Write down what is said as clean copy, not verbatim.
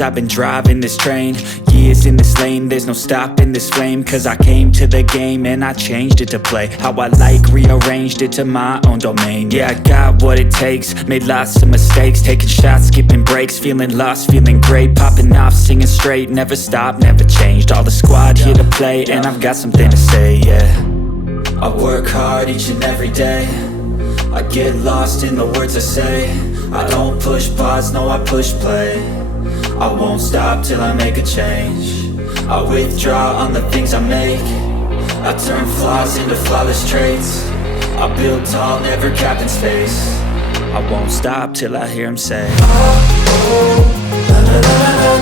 years I've been driving this train, years in this lane, there's no stopping this flame. Cause I came to the game and I changed it to play how I like, rearranged it to my own domain. Yeah, I got what it takes, made lots of mistakes, taking shots, skipping breaks, feeling lost, feeling great, popping off, singing straight, never stopped, never changed. All the squad here to play, and I've got something to say, yeah. I work hard each and every day, I get lost in the words I say. I don't push pause, no, I push play. I won't stop till I make a change. I withdraw on the things I make. I turn flaws into flawless traits. I build tall, never capped in space. I won't stop till I hear him say, oh, oh, la, la, la, la, la.